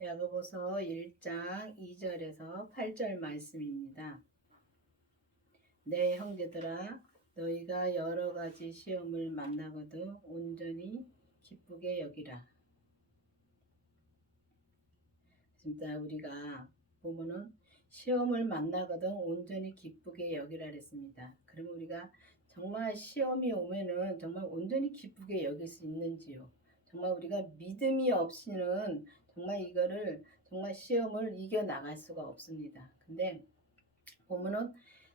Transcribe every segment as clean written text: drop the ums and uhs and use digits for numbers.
야고보서 1장 2절에서 8절 말씀입니다. 내 형제들아 너희가 여러 가지 시험을 만나거든 온전히 기쁘게 여기라. 진짜 우리가 보면은 시험을 만나거든 온전히 기쁘게 여기라 그랬습니다. 그러면 우리가 정말 시험이 오면은 정말 온전히 기쁘게 여길 수 있는지요? 정말 우리가 믿음이 없이는 정말 이거를 정말 시험을 이겨 나갈 수가 없습니다. 근데 보면은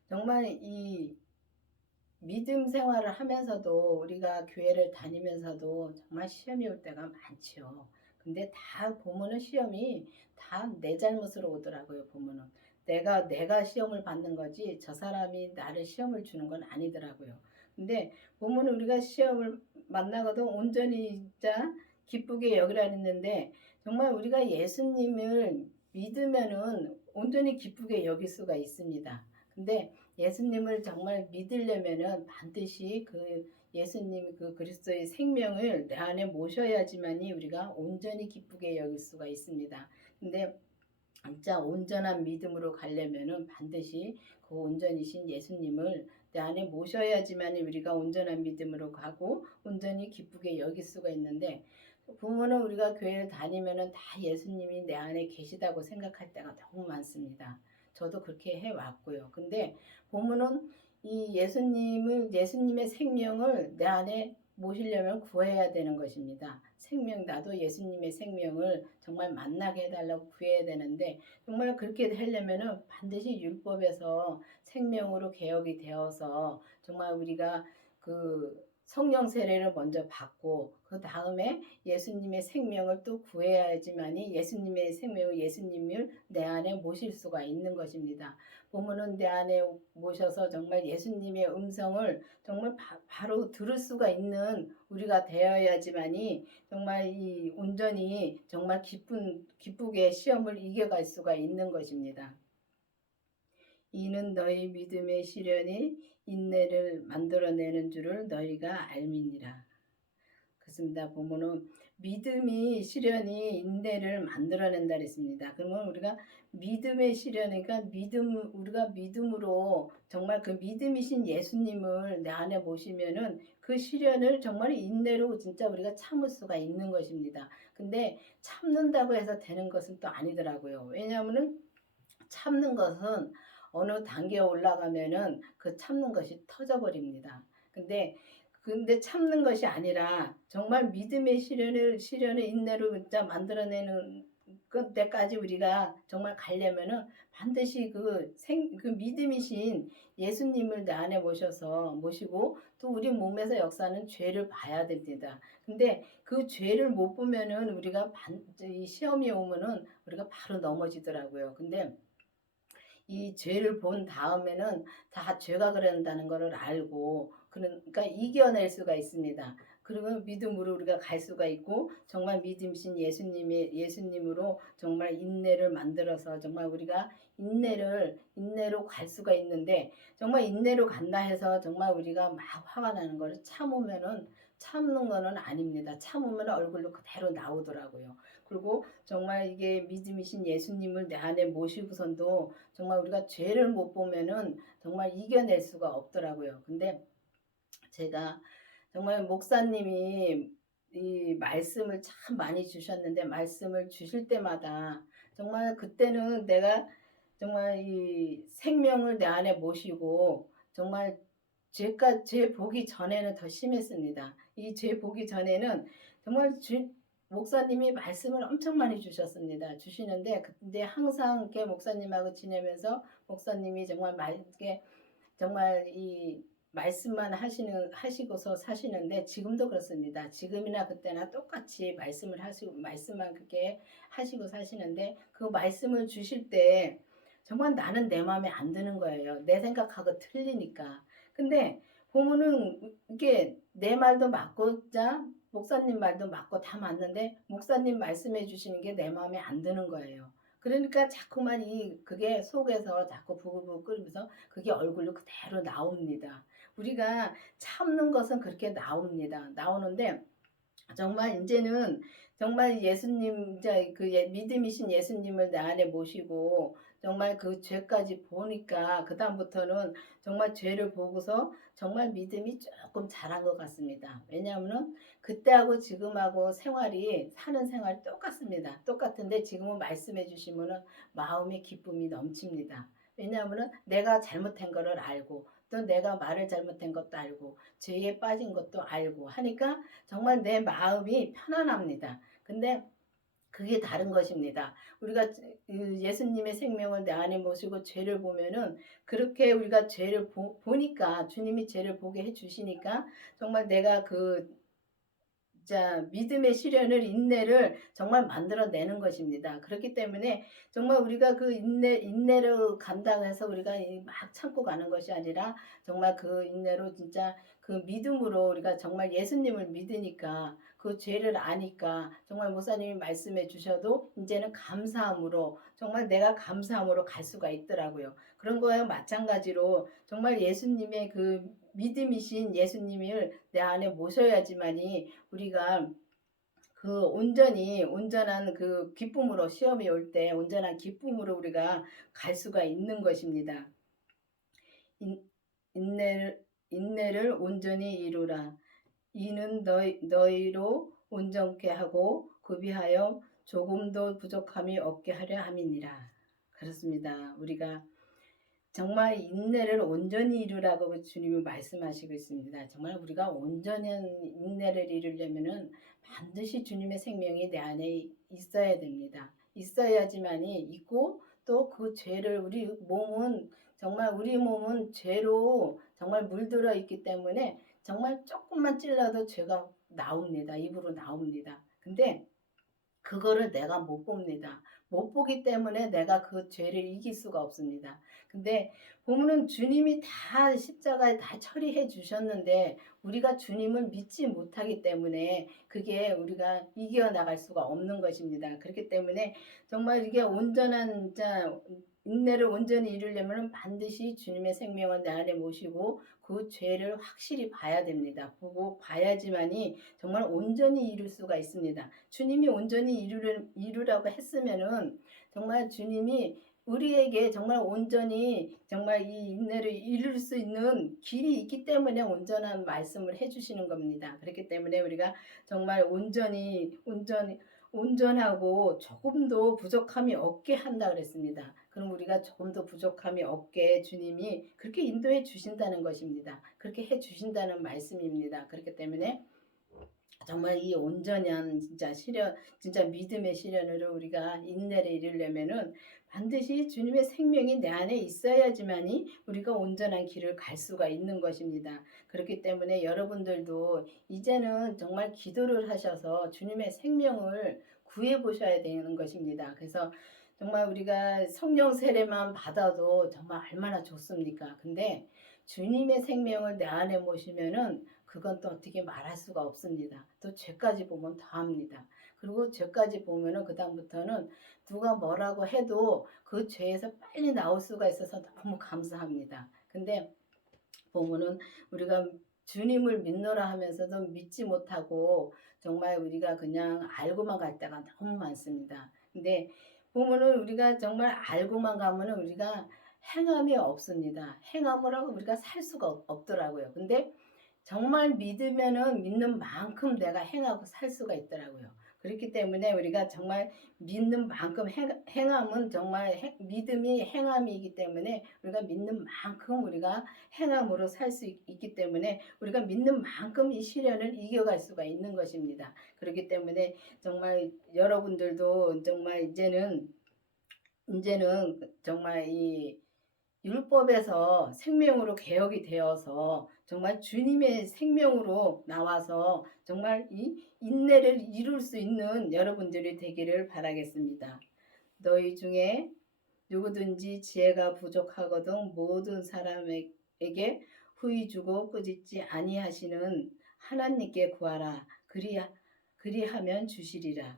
정말 이 믿음 생활을 하면서도 우리가 교회를 다니면서도 정말 시험이 올 때가 많지요. 근데 다 보면은 시험이 다 내 잘못으로 오더라고요. 보면은 내가 시험을 받는 거지 저 사람이 나를 시험을 주는 건 아니더라고요. 근데 보면은 우리가 시험을 만나거든 온전히 진짜 기쁘게 여기라 했는데 정말 우리가 예수님을 믿으면은 온전히 기쁘게 여길 수가 있습니다. 근데 예수님을 정말 믿으려면은 반드시 그 예수님 그 그리스도의 생명을 내 안에 모셔야지만이 우리가 온전히 기쁘게 여길 수가 있습니다. 근데 진짜 온전한 믿음으로 가려면은 반드시 그 온전이신 예수님을 내 안에 모셔야지만 우리가 온전한 믿음으로 가고 온전히 기쁘게 여길 수가 있는데 보면은 우리가 교회를 다니면은 다 예수님이 내 안에 계시다고 생각할 때가 너무 많습니다. 저도 그렇게 해왔고요. 근데 보면은 이 예수님의 생명을 내 안에 모시려면 구해야 되는 것입니다. 나도 예수님의 생명을 정말 만나게 해달라고 구해야 되는데 정말 그렇게 하려면은 반드시 율법에서 생명으로 개혁이 되어서 정말 우리가 그 성령 세례를 먼저 받고 그 다음에 예수님의 생명을 또 구해야지만이 예수님의 생명을 예수님을 내 안에 모실 수가 있는 것입니다. 보면은 내 안에 모셔서 정말 예수님의 음성을 정말 바로 들을 수가 있는 우리가 되어야지만이 정말 이 온전히 정말 기쁘게 시험을 이겨갈 수가 있는 것입니다. 이는 너희 믿음의 시련이 인내를 만들어내는 줄을 너희가 알미니라. 그렇습니다. 보면은 믿음이 시련이 인내를 만들어낸다 그랬습니다. 그러면 우리가 믿음의 시련이니까 우리가 믿음으로 정말 그 믿음이신 예수님을 내 안에 모시면은 그 시련을 정말 인내로 진짜 우리가 참을 수가 있는 것입니다. 근데 참는다고 해서 되는 것은 또 아니더라고요. 왜냐하면은 참는 것은 어느 단계에 올라가면은 그 참는 것이 터져버립니다. 근데 참는 것이 아니라 정말 믿음의 시련을 인내로 진짜 만들어내는 그때까지 우리가 정말 가려면은 반드시 그 믿음이신 예수님을 내 안에 모시고 또 우리 몸에서 역사하는 죄를 봐야 됩니다. 근데 그 죄를 못 보면은 우리가 이 시험이 오면은 우리가 바로 넘어지더라고요. 근데 이 죄를 본 다음에는 다 죄가 그런다는 것을 알고 그러니까 이겨낼 수가 있습니다. 그러면 믿음으로 우리가 갈 수가 있고 정말 믿음신 예수님으로 정말 인내를 만들어서 정말 우리가 인내로 갈 수가 있는데 정말 인내로 간다 해서 정말 우리가 막 화가 나는 것을 참는 거는 아닙니다. 참으면 얼굴로 그대로 나오더라고요. 그리고 정말 이게 믿음이신 예수님을 내 안에 모시고선도 정말 우리가 죄를 못 보면은 정말 이겨낼 수가 없더라고요. 근데 제가 정말 목사님이 이 말씀을 참 많이 주셨는데 말씀을 주실 때마다 정말 그때는 내가 정말 이 생명을 내 안에 모시고 정말 죄 보기 전에는 더 심했습니다. 이 죄 보기 전에는 정말 목사님이 말씀을 엄청 많이 주시는데 근데 항상 이렇게 목사님하고 지내면서 목사님이 정말 이 말씀만 하시고서 사시는데 지금도 그렇습니다. 지금이나 그때나 똑같이 말씀만 그렇게 하시고 사시는데 그 말씀을 주실 때 정말 나는 내 마음에 안 드는 거예요. 내 생각하고 틀리니까. 근데 보면은 이게 내 말도 맞고 목사님 말도 맞고 다 맞는데 목사님 말씀해 주시는 게 내 마음에 안 드는 거예요. 그러니까 자꾸만 그게 속에서 자꾸 부글부글 끓으면서 그게 얼굴로 그대로 나옵니다. 우리가 참는 것은 그렇게 나옵니다. 나오는데 정말 이제는 정말 예수님 이제 믿음이신 예수님을 내 안에 모시고 정말 그 죄까지 보니까 그다음부터는 정말 죄를 보고서 정말 믿음이 조금 자란 것 같습니다. 왜냐하면은 그때하고 지금하고 생활이 사는 생활이 똑같습니다. 똑같은데 지금은 말씀해 주시면은 마음의 기쁨이 넘칩니다. 왜냐하면은 내가 잘못한 거를 알고 또 내가 말을 잘못한 것도 알고 죄에 빠진 것도 알고 하니까 정말 내 마음이 편안합니다. 근데 그게 다른 것입니다. 우리가 예수님의 생명을 내 안에 모시고 죄를 보면은 그렇게 우리가 죄를 보니까 주님이 죄를 보게 해 주시니까 정말 내가 자, 믿음의 시련을 인내를 정말 만들어내는 것입니다. 그렇기 때문에 정말 우리가 그 인내로 감당해서 우리가 막 참고 가는 것이 아니라 정말 그 인내로 진짜 그 믿음으로 우리가 정말 예수님을 믿으니까 그 죄를 아니까 정말 목사님이 말씀해 주셔도 이제는 감사함으로 정말 내가 감사함으로 갈 수가 있더라고요. 그런 거에 마찬가지로 정말 예수님의 그 믿음이신 예수님을 내 안에 모셔야지만이 우리가 그 온전한 그 기쁨으로 시험이 올 때 온전한 기쁨으로 우리가 갈 수가 있는 것입니다. 인, 인내를 온전히 이루라. 이는 너희로 온전케 하고 구비하여 조금도 부족함이 없게 하려 함이니라. 그렇습니다. 우리가 정말 인내를 온전히 이루라고 주님이 말씀하시고 있습니다. 정말 우리가 온전한 인내를 이루려면은 반드시 주님의 생명이 내 안에 있어야 됩니다. 있어야지만이 있고 또 그 죄를 우리 몸은 죄로 정말 물들어 있기 때문에 정말 조금만 찔러도 죄가 나옵니다. 입으로 나옵니다. 근데 그거를 내가 못 봅니다. 못 보기 때문에 내가 그 죄를 이길 수가 없습니다. 근데 보면은 주님이 다 십자가에 다 처리해 주셨는데 우리가 주님을 믿지 못하기 때문에 그게 우리가 이겨나갈 수가 없는 것입니다. 그렇기 때문에 정말 이게 온전한 인내를 온전히 이루려면 반드시 주님의 생명을 내 안에 모시고 그 죄를 확실히 봐야 됩니다. 보고 봐야지만이 정말 온전히 이룰 수가 있습니다. 주님이 온전히 이루라고 했으면은 정말 주님이 우리에게 정말 온전히 정말 이 인내를 이룰 수 있는 길이 있기 때문에 온전한 말씀을 해주시는 겁니다. 그렇기 때문에 우리가 정말 온전하고 조금도 부족함이 없게 한다 그랬습니다. 그럼 우리가 조금도 부족함이 없게 주님이 그렇게 인도해 주신다는 것입니다. 그렇게 해 주신다는 말씀입니다. 그렇기 때문에 정말 이 온전한 진짜 믿음의 시련으로 우리가 인내를 이루려면은 반드시 주님의 생명이 내 안에 있어야지만이 우리가 온전한 길을 갈 수가 있는 것입니다. 그렇기 때문에 여러분들도 이제는 정말 기도를 하셔서 주님의 생명을 구해 보셔야 되는 것입니다. 그래서 정말 우리가 성령 세례만 받아도 정말 얼마나 좋습니까? 근데 주님의 생명을 내 안에 모시면은 그건 또 어떻게 말할 수가 없습니다. 또 죄까지 보면 더합니다. 그리고 죄까지 보면은 그다음부터는 누가 뭐라고 해도 그 죄에서 빨리 나올 수가 있어서 너무 감사합니다. 근데 보면은 우리가 주님을 믿노라 하면서도 믿지 못하고 정말 우리가 그냥 알고만 갈 때가 너무 많습니다. 근데 보면은 우리가 정말 알고만 가면은 우리가 행함이 없습니다. 행함을 하고 우리가 살 수가 없더라고요. 근데 정말 믿으면은 믿는 만큼 내가 행하고 살 수가 있더라고요. 그렇기 때문에 우리가 정말 믿는 만큼 행함은 정말 믿음이 행함이기 때문에 우리가 믿는 만큼 우리가 행함으로 살 수 있기 때문에 우리가 믿는 만큼 이 시련을 이겨갈 수가 있는 것입니다. 그렇기 때문에 정말 여러분들도 정말 이제는 정말 이 율법에서 생명으로 개혁이 되어서 정말 주님의 생명으로 나와서 정말 이 인내를 이룰 수 있는 여러분들이 되기를 바라겠습니다. 너희 중에 누구든지 지혜가 부족하거든 모든 사람에게 후히 주고 꾸짖지 아니하시는 하나님께 구하라. 그리하면 주시리라.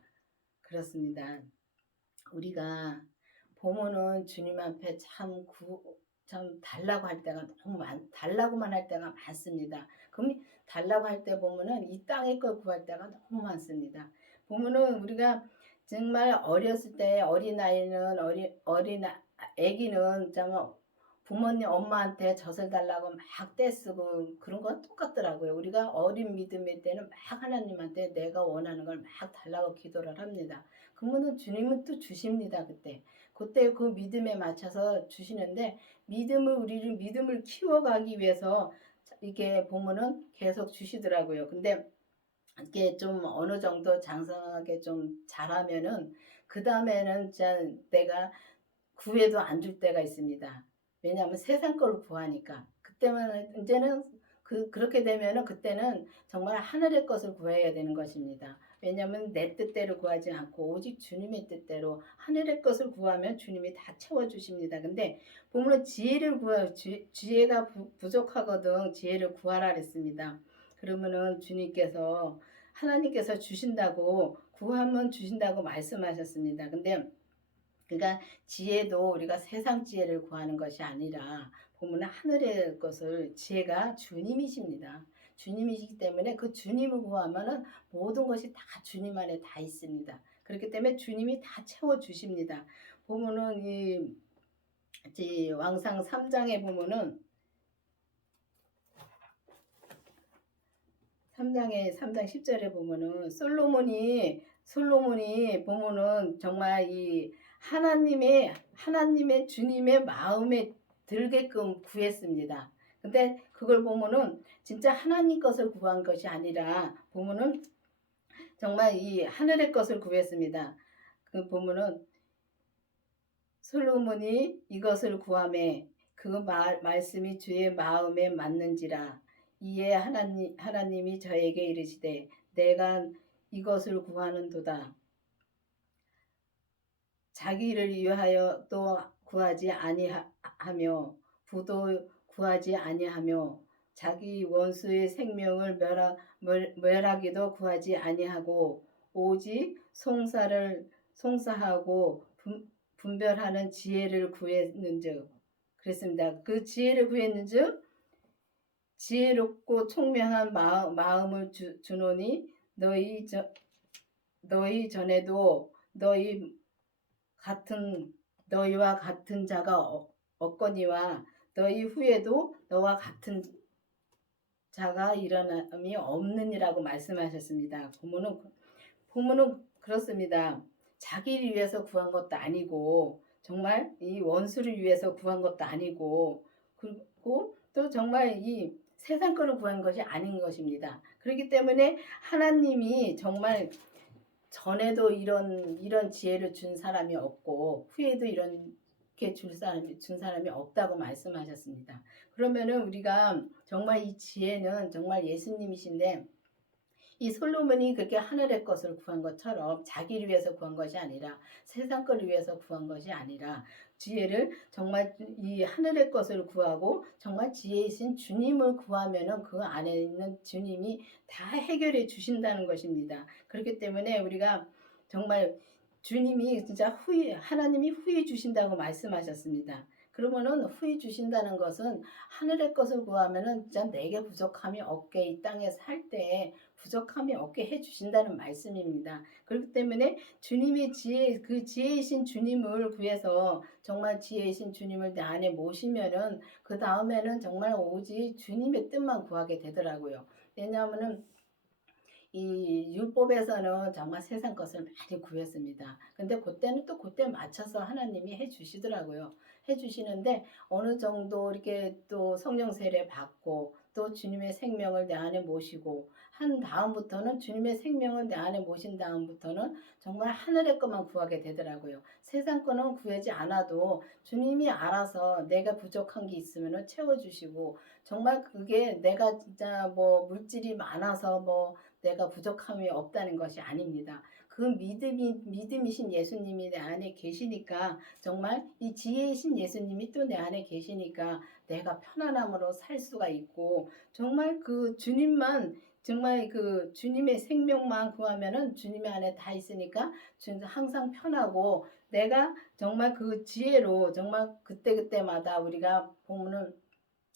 그렇습니다. 우리가 보면은 주님 앞에 참 달라고 할 때가 달라고만 할 때가 많습니다. 그럼 달라고 할 때 보면은 이 땅의 걸 구할 때가 너무 많습니다. 보면은 우리가 정말 어렸을 때 어린아이는 애기는 정말 부모님 엄마한테 젖을 달라고 막 떼쓰고 그런 거 똑같더라고요. 우리가 어린 믿음의 때는 막 하나님한테 내가 원하는 걸 막 달라고 기도를 합니다. 그러면 주님은 또 주십니다. 그때 그 믿음에 맞춰서 주시는데 우리를 믿음을 키워가기 위해서 이게 보면은 계속 주시더라고요. 근데 이게 좀 어느 정도 장성하게 좀 잘하면은 그 다음에는 진짜 내가 구해도 안 줄 때가 있습니다. 왜냐하면 세상 걸 구하니까. 그때만 이제는 그렇게 되면은 그때는 정말 하늘의 것을 구해야 되는 것입니다. 왜냐하면 내 뜻대로 구하지 않고 오직 주님의 뜻대로 하늘의 것을 구하면 주님이 다 채워주십니다. 근데 보면 지혜가 부족하거든 지혜를 구하라 그랬습니다. 그러면은 하나님께서 주신다고 구하면 주신다고 말씀하셨습니다. 근데 그러니까 지혜도 우리가 세상 지혜를 구하는 것이 아니라 보면 하늘의 것을 지혜가 주님이십니다. 주님이시기 때문에 그 주님을 구하면은 모든 것이 다 주님 안에 다 있습니다. 그렇기 때문에 주님이 다 채워 주십니다. 보면은 이 왕상 3장에 보면은 3장 10절에 보면은 솔로몬이 보면은 정말 이 하나님의 주님의 마음에 들게끔 구했습니다. 근데 그걸 보면은 진짜 하나님 것을 구한 것이 아니라 보면은 정말 이 하늘의 것을 구했습니다. 그 보면은 솔로몬이 이것을 구하매 그 말씀이 주의 마음에 맞는지라. 이에 하나님이 저에게 이르시되 내가 이것을 구하는도다. 자기를 위하여 또 구하지 아니하며 부도 구하지 아니하며 자기 원수의 생명을 멸하기도 구하지 아니하고 오직 송사하고 분별하는 지혜를 구했는즉 그랬습니다. 그 지혜를 구했는즉 지혜롭고 총명한 마음을 주노니 너희 전에도 너희와 같은 자가 없거니와 너희 후에도 너와 같은 자가 일어남이 없느니라고 말씀하셨습니다. 보면은 그렇습니다. 자기를 위해서 구한 것도 아니고 정말 이 원수를 위해서 구한 것도 아니고 그리고 또 정말 이 세상 거를 구한 것이 아닌 것입니다. 그렇기 때문에 하나님이 정말 전에도 이런 지혜를 준 사람이 없고 후에도 이렇게 준 사람이 없다고 말씀하셨습니다. 그러면은 우리가 정말 이 지혜는 정말 예수님이신데 이 솔로몬이 그렇게 하늘의 것을 구한 것처럼 자기를 위해서 구한 것이 아니라 세상 것을 위해서 구한 것이 아니라 지혜를 정말 이 하늘의 것을 구하고 정말 지혜이신 주님을 구하면은 그 안에 있는 주님이 다 해결해 주신다는 것입니다. 그렇기 때문에 우리가 정말 주님이 진짜 하나님이 후히 주신다고 말씀하셨습니다. 그러면은 후히 주신다는 것은 하늘의 것을 구하면은 진짜 내게 부족함이 없게 이 땅에 살 때 부족함이 없게 해주신다는 말씀입니다. 그렇기 때문에 주님의 그 지혜이신 주님을 구해서 정말 지혜이신 주님을 내 안에 모시면은 그 다음에는 정말 오직 주님의 뜻만 구하게 되더라고요. 왜냐하면은 이 율법에서는 정말 세상 것을 많이 구했습니다. 근데 그때는 또 그때 맞춰서 하나님이 해주시더라고요. 해주시는데 어느 정도 이렇게 또 성령 세례 받고 또 주님의 생명을 내 안에 모시고 한 다음부터는 주님의 생명을 내 안에 모신 다음부터는 정말 하늘의 것만 구하게 되더라고요. 세상 거는 구하지 않아도 주님이 알아서 내가 부족한 게 있으면 채워주시고 정말 그게 내가 진짜 뭐 물질이 많아서 뭐 내가 부족함이 없다는 것이 아닙니다. 그 믿음이신 예수님이 내 안에 계시니까 정말 이 지혜이신 예수님이 또 내 안에 계시니까 내가 편안함으로 살 수가 있고 정말 그 주님만 정말 그 주님의 생명만 구하면은 주님 안에 다 있으니까 항상 편하고 내가 정말 그 지혜로 정말 그때그때마다 우리가 보면은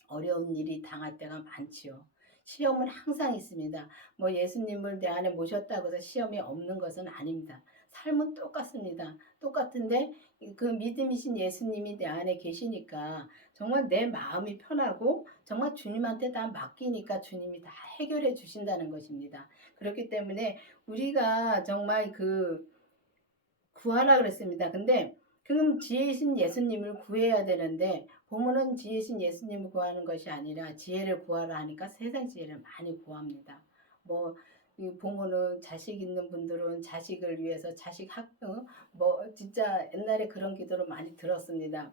어려운 일이 당할 때가 많지요. 시험은 항상 있습니다. 뭐 예수님을 내 안에 모셨다고 해서 시험이 없는 것은 아닙니다. 삶은 똑같습니다. 똑같은데 그 믿음이신 예수님이 내 안에 계시니까 정말 내 마음이 편하고 정말 주님한테 다 맡기니까 주님이 다 해결해 주신다는 것입니다. 그렇기 때문에 우리가 정말 구하라 그랬습니다. 근데 그럼 지혜이신 예수님을 구해야 되는데 보면은 지혜이신 예수님을 구하는 것이 아니라 지혜를 구하라 하니까 세상 지혜를 많이 구합니다. 뭐 보면은 자식 있는 분들은 자식을 위해서 뭐 진짜 옛날에 그런 기도를 많이 들었습니다.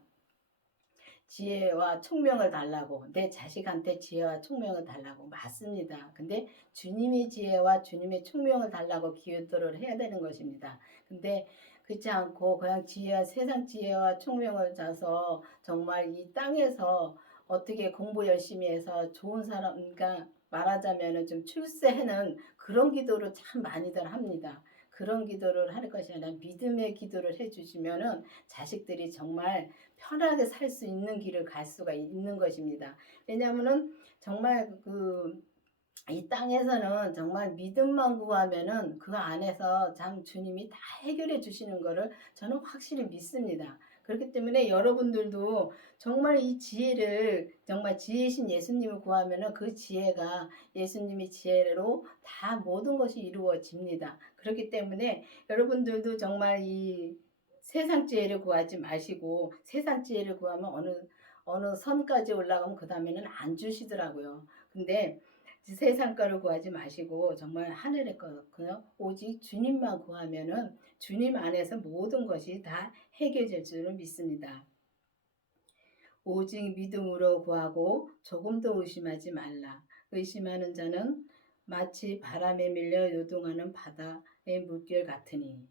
지혜와 총명을 달라고 내 자식한테 지혜와 총명을 달라고 맞습니다. 근데 주님의 지혜와 주님의 총명을 달라고 기도를 해야 되는 것입니다. 근데 그렇지 않고 그냥 세상 지혜와 총명을 줘서 정말 이 땅에서 어떻게 공부 열심히 해서 좋은 사람, 그러니까 말하자면 좀 출세하는 그런 기도를 참 많이들 합니다. 그런 기도를 할 것이 아니라 믿음의 기도를 해주시면은 자식들이 정말 편하게 살 수 있는 길을 갈 수가 있는 것입니다. 왜냐하면은 정말 이 땅에서는 정말 믿음만 구하면은 그 안에서 참 주님이 다 해결해 주시는 거를 저는 확실히 믿습니다. 그렇기 때문에 여러분들도 정말 이 지혜를 정말 지혜신 예수님을 구하면은 그 지혜가 예수님의 지혜로 다 모든 것이 이루어집니다. 그렇기 때문에 여러분들도 정말 이 세상 지혜를 구하지 마시고 세상 지혜를 구하면 어느 선까지 올라가면 그 다음에는 안 주시더라고요. 근데 세상 거를 구하지 마시고 정말 하늘의 거요. 오직 주님만 구하면은 주님 안에서 모든 것이 다 해결될 줄을 믿습니다. 오직 믿음으로 구하고 조금도 의심하지 말라. 의심하는 자는 마치 바람에 밀려 요동하는 바다의 물결 같으니.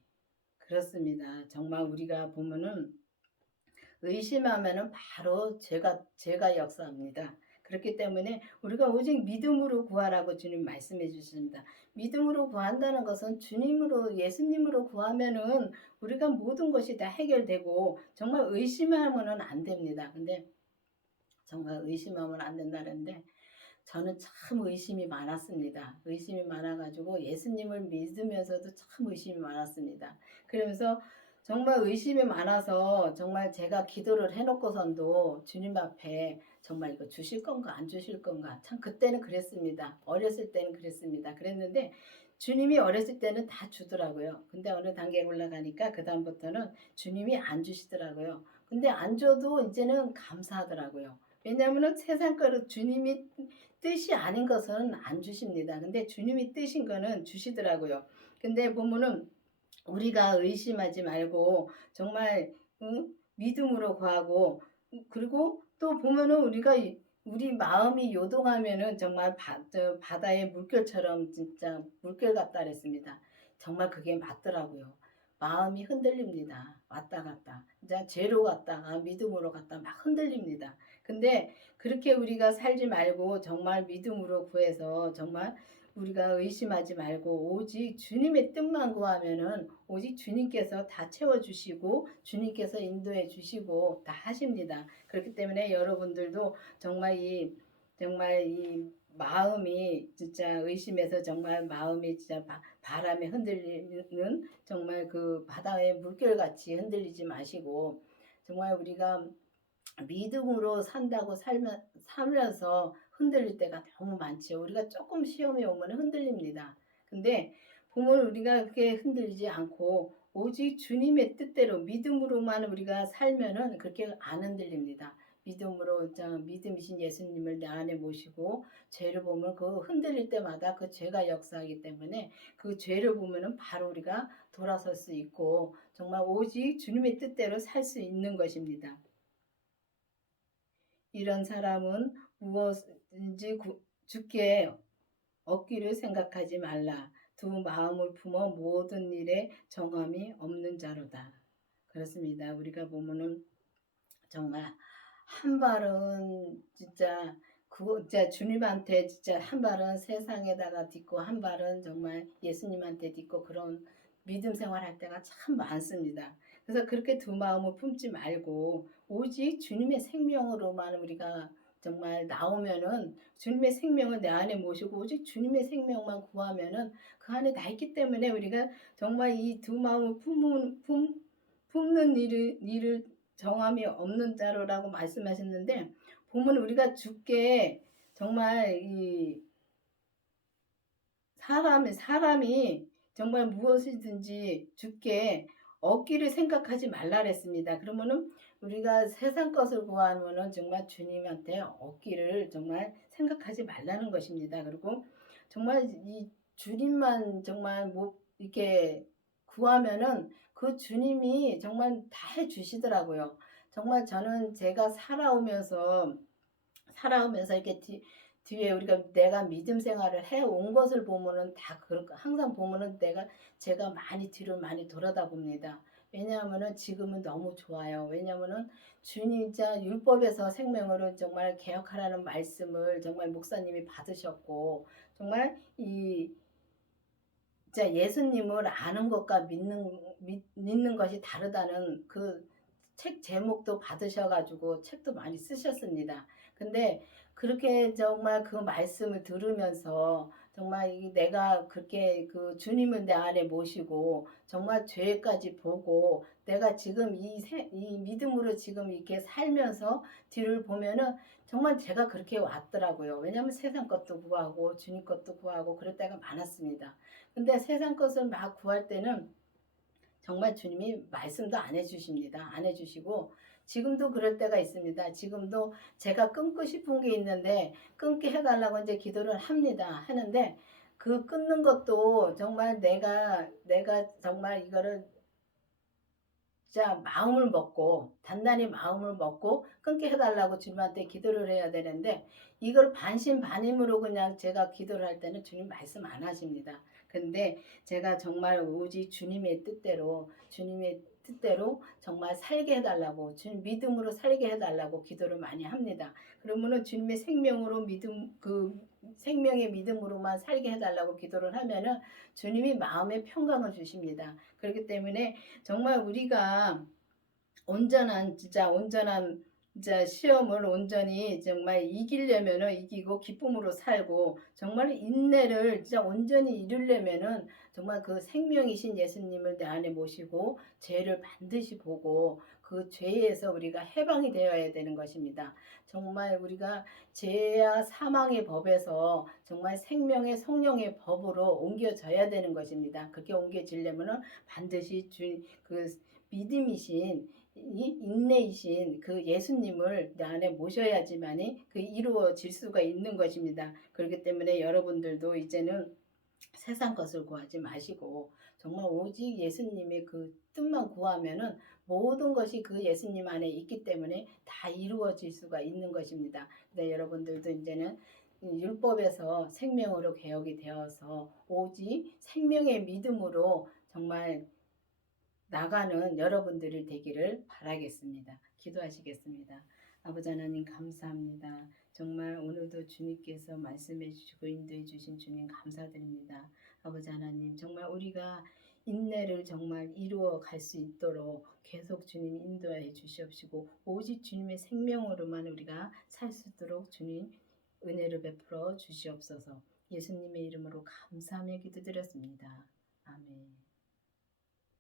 그렇습니다. 정말 우리가 보면은 의심하면은 바로 죄가 역사합니다. 그렇기 때문에 우리가 오직 믿음으로 구하라고 주님 말씀해 주십니다. 믿음으로 구한다는 것은 예수님으로 구하면은 우리가 모든 것이 다 해결되고 정말 의심하면은 안 됩니다. 근데 정말 의심하면 안 된다는데 저는 참 의심이 많았습니다. 의심이 많아가지고 예수님을 믿으면서도 참 의심이 많았습니다. 그러면서 정말 의심이 많아서 정말 제가 기도를 해놓고선도 주님 앞에 정말 이거 주실 건가 안 주실 건가 참 그때는 그랬습니다. 어렸을 때는 그랬습니다. 그랬는데 주님이 어렸을 때는 다 주더라고요. 근데 어느 단계에 올라가니까 그 다음부터는 주님이 안 주시더라고요. 근데 안 줘도 이제는 감사하더라고요. 왜냐하면 세상 거를 주님이 뜻이 아닌 것은 안 주십니다. 근데 주님이 뜻인 거는 주시더라고요. 근데 보면은 우리가 의심하지 말고 정말 믿음으로 구하고 그리고 또 보면은 우리 마음이 요동하면은 정말 바다의 물결처럼 진짜 물결 같다 그랬습니다. 정말 그게 맞더라고요. 마음이 흔들립니다. 왔다 갔다. 이제 죄로 갔다가 믿음으로 갔다 막 흔들립니다. 근데 그렇게 우리가 살지 말고 정말 믿음으로 구해서 정말 우리가 의심하지 말고 오직 주님의 뜻만 구하면은 오직 주님께서 다 채워주시고 주님께서 인도해 주시고 다 하십니다. 그렇기 때문에 여러분들도 정말 이 마음이 진짜 의심해서 정말 마음이 진짜 바람에 흔들리는 정말 그 바다의 물결같이 흔들리지 마시고 정말 우리가 믿음으로 살면서 흔들릴 때가 너무 많죠. 우리가 조금 시험이 오면 흔들립니다. 근데 보면 우리가 그렇게 흔들리지 않고 오직 주님의 뜻대로 믿음으로만 우리가 살면은 그렇게 안 흔들립니다. 믿음이신 예수님을 내 안에 모시고 죄를 보면 그 흔들릴 때마다 그 죄가 역사하기 때문에 그 죄를 보면은 바로 우리가 돌아설 수 있고 정말 오직 주님의 뜻대로 살 수 있는 것입니다. 이런 사람은 무엇인지 주께 얻기를 생각하지 말라. 두 마음을 품어 모든 일에 정함이 없는 자로다. 그렇습니다. 우리가 보면은 정말 한 발은 진짜 주님한테 진짜 한 발은 세상에다가 딛고 한 발은 정말 예수님한테 딛고 그런 믿음 생활할 때가 참 많습니다. 그래서 그렇게 두 마음을 품지 말고 오직 주님의 생명으로만 우리가 정말 나오면은 주님의 생명을 내 안에 모시고 오직 주님의 생명만 구하면은 그 안에 다 있기 때문에 우리가 정말 이 두 마음을 품는 일을 정함이 없는 자로라고 말씀하셨는데, 보면 우리가 죽게 정말 이 사람이 정말 무엇이든지 죽게 얻기를 생각하지 말라 그랬습니다. 그러면은 우리가 세상 것을 구하면은 정말 주님한테 얻기를 정말 생각하지 말라는 것입니다. 그리고 정말 이 주님만 정말 뭐 이렇게 구하면은 그 주님이 정말 다 해주시더라고요. 정말 저는 제가 살아오면서 이렇게 뒤에 우리가 내가 믿음 생활을 해 온 것을 보면은 다 그렇고, 항상 보면은 제가 많이 뒤를 많이 돌아다 봅니다. 왜냐하면은 지금은 너무 좋아요. 왜냐하면은 주님 자 율법에서 생명으로 정말 개혁하라는 말씀을 정말 목사님이 받으셨고, 정말 이 진짜 예수님을 아는 것과 믿는 것이 다르다는 그 책 제목도 받으셔가지고 책도 많이 쓰셨습니다. 근데 그렇게 정말 그 말씀을 들으면서 정말 내가 그렇게 그 주님을 내 안에 모시고 정말 죄까지 보고 내가 지금 이 믿음으로 지금 이렇게 살면서 뒤를 보면은 정말 제가 그렇게 왔더라고요. 왜냐하면 세상 것도 구하고 주님 것도 구하고 그럴 때가 많았습니다. 근데 세상 것을 막 구할 때는 정말 주님이 말씀도 안 해주십니다. 안 해주시고 지금도 그럴 때가 있습니다. 지금도 제가 끊고 싶은 게 있는데 끊게 해달라고 이제 기도를 합니다. 하는데 그 끊는 것도 정말 내가 정말 이거를 진짜 마음을 먹고 단단히 마음을 먹고 끊게 해달라고 주님한테 기도를 해야 되는데, 이걸 반신반의으로 그냥 제가 기도를 할 때는 주님 말씀 안 하십니다. 근데 제가 정말 오직 주님의 뜻대로 정말 살게 해달라고, 주님 믿음으로 살게 해달라고 기도를 많이 합니다. 그러면은 주님의 생명으로 생명의 믿음으로만 살게 해달라고 기도를 하면은 주님이 마음의 평강을 주십니다. 그렇기 때문에 정말 우리가 온전한 진짜 시험을 온전히 정말 이기려면은 이기고 기쁨으로 살고, 정말 인내를 진짜 온전히 이루려면은 정말 그 생명이신 예수님을 내 안에 모시고 죄를 반드시 보고 그 죄에서 우리가 해방이 되어야 되는 것입니다. 정말 우리가 죄와 사망의 법에서 정말 생명의 성령의 법으로 옮겨져야 되는 것입니다. 그렇게 옮겨지려면은 반드시 그 믿음이신 이 인내이신 그 예수님을 내 안에 모셔야지만이 그 이루어질 수가 있는 것입니다. 그렇기 때문에 여러분들도 이제는 세상 것을 구하지 마시고 정말 오직 예수님의 그 뜻만 구하면은 모든 것이 그 예수님 안에 있기 때문에 다 이루어질 수가 있는 것입니다. 근데 여러분들도 이제는 율법에서 생명으로 개혁이 되어서 오직 생명의 믿음으로 정말 나가는 여러분들이 되기를 바라겠습니다. 기도하시겠습니다. 아버지 하나님 감사합니다. 정말 오늘도 주님께서 말씀해 주시고 인도해 주신 주님 감사드립니다. 아버지 하나님 정말 우리가 인내를 정말 이루어 갈 수 있도록 계속 주님 인도해 주시옵시고 오직 주님의 생명으로만 우리가 살 수 있도록 주님 은혜를 베풀어 주시옵소서. 예수님의 이름으로 감사하며 기도드렸습니다. 아멘.